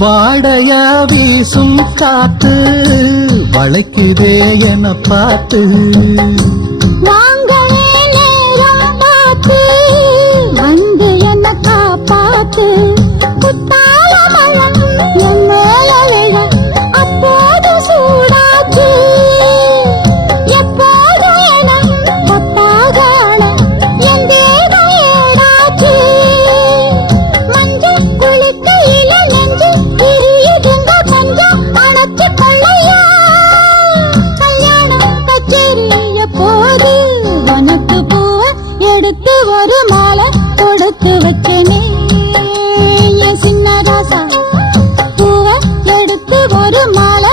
வாடையா வீசும் காத்து வளைக்குதே என பார்த்து வாங்களே நேரம் பார்த்து வந்து என்ன காப்பாத்து குத்தால மழம் என் மேல விழ அப்போது சூடாச்சு எப்போது என பத்தாக என் தேகம் ஏடாச்சு மஞ்சள் குளிக்கையில நெஞ்சு பிரியுதுங்க கொஞ்சம் அணைச்சு கொள்ளையா கல்யாணம் கச்சேரிய போது உனக்கு பூவ எடுத்து ஒரு மாலை கொடுத்து வைக்கனே என் சின்ன ராசா பூவ எடுத்து ஒரு மாலை